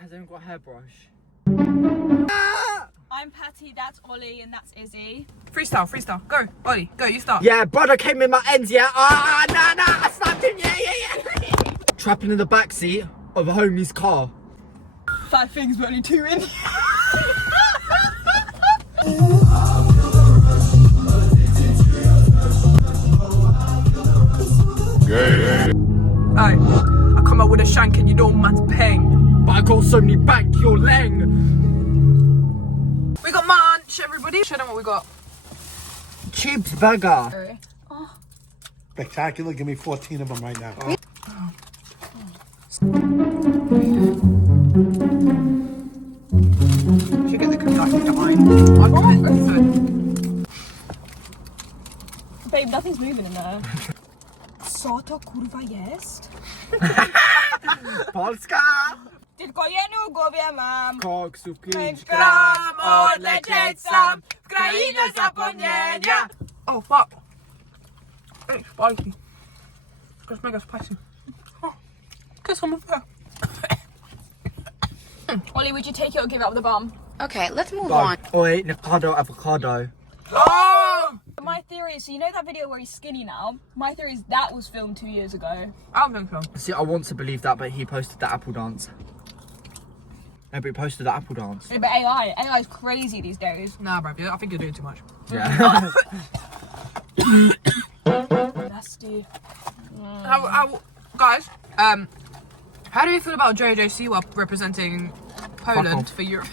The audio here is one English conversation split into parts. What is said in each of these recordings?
Has anyone got a hairbrush? I'm Patty, that's Oli, and that's Izzy. Freestyle. Go, Oli, go, you start. Yeah, brother came in my ends, yeah. Nah, I slapped him, yeah. Trapping in the backseat of a homie's car. 5 things, but only 2 in. Aye, I come out with a shank and you know man's paying. But I got so many bank, your leng. We got munch, everybody. Show them what we got. Chips burger. Spectacular. Give me 14 of them right now. Should get the Kentucky behind. Babe, nothing's moving in there. Co to kurwa jest? Polska. Tylko jedną głowę mam. Koksów 5 gram, odlecieć sam w krainę zapomnienia. Oh fuck. It's spicy. It's mega spicy. Oh, get some of that. Oli, would you take it or give it up the bum? Okay, let's move on. Oi, avocado. Oh! My theory is, so you know that video where he's skinny now? My theory is that was filmed 2 years ago. I don't think so. See, I want to believe that, but he posted the apple dance. No, but he posted the apple dance. Yeah, but AI is crazy these days. Nah, bruv, I think you're doing too much. Yeah. Nasty. How, guys, how do you feel about Jojo Siwa representing Poland for Europe?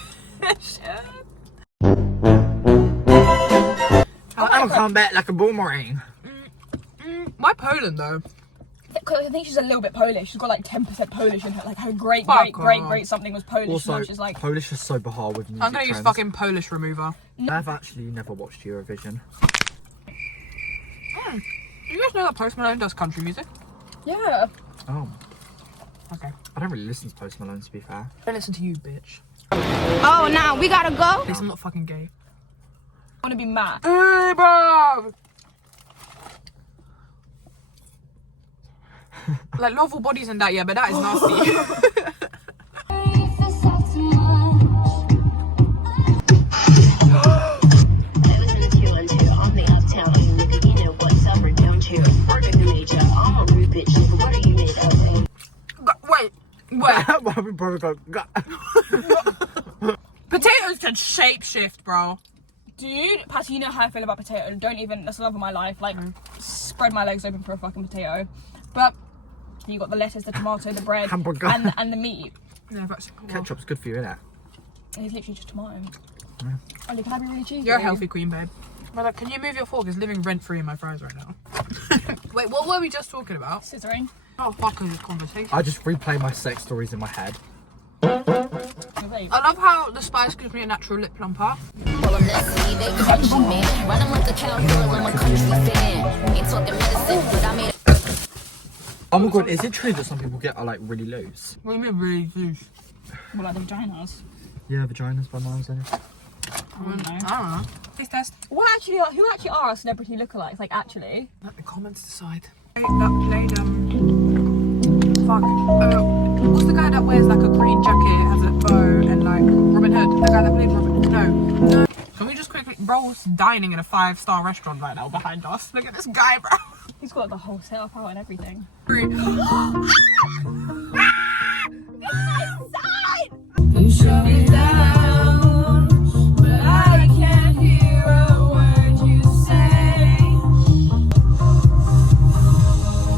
I'll come back like a boomerang. Why Poland though? Because I think she's a little bit Polish. She's got like 10% Polish in her. Like her great something was Polish. Also, now she's like... Polish is so bahar with music I'm gonna use trends. fucking Polish remover. I've actually never watched Eurovision. You guys know that Post Malone does country music? Yeah. Oh. Okay. I don't really listen to Post Malone, to be fair. I listen to you, bitch. Oh, now we gotta go. At least I'm not fucking gay. I want to be Matt. Hey, bruv! Like, lawful bodies and that, yeah, but that is nasty. Wait. Potatoes can shapeshift, bro. Dude, Patty, you know how I feel about potato. Don't even, that's the love of my life. Like, spread my legs open for a fucking potato. But you got the lettuce, the tomato, the bread, Hamburger. and the meat. Yeah, that's Ketchup's good for you, innit? And it's literally just tomato. Yeah. Oli, can I be really cheeky? You're a healthy queen, babe. Brother, can you move your fork? It's living rent-free in my fries right now. Wait, what were we just talking about? Scissoring. Oh, fucking this conversation. I just replay my sex stories in my head. Babe. I love how the spice gives me a natural lip plumper. Oh my god, is it true that some people get like really loose? What do you mean really juice? What about the vaginas? Yeah, vaginas by miles in it. I don't know. I don't know. Please test. Who actually are our celebrity lookalikes? Like, actually? Let the comments decide. That played, fuck. What's the guy that wears like a green jacket, has a bow, and like Robin Hood? The guy that played Robin Hood? No. Can we just quickly, bro's dining in a 5-star restaurant right now behind us. Look at this guy, bro. He's got the whole setup out and everything. You shut me down, but I can't hear a word you say.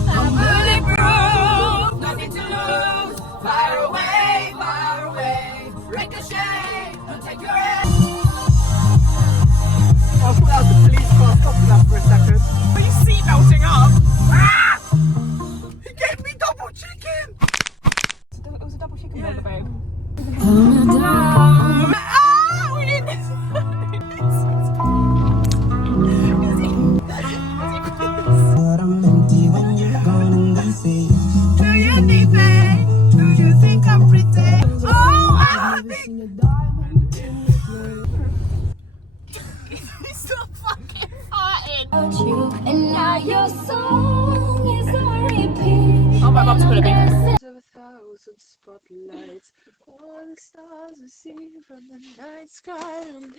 I'm bulletproof, nothing to lose. Fire away, ricochet, don't take your ass. I thought that was the police car stopping us for a second. Are you seatbelting up? Ah! He gave me double chicken! It was a double chicken burger, babe. We did this. Do you need me? Do you think I'm pretty? Oh, I think he's so fucking farting. And now your song is on repeat. Oh, my mum's put a big... candles and spotlights, all the stars we see from the night sky, and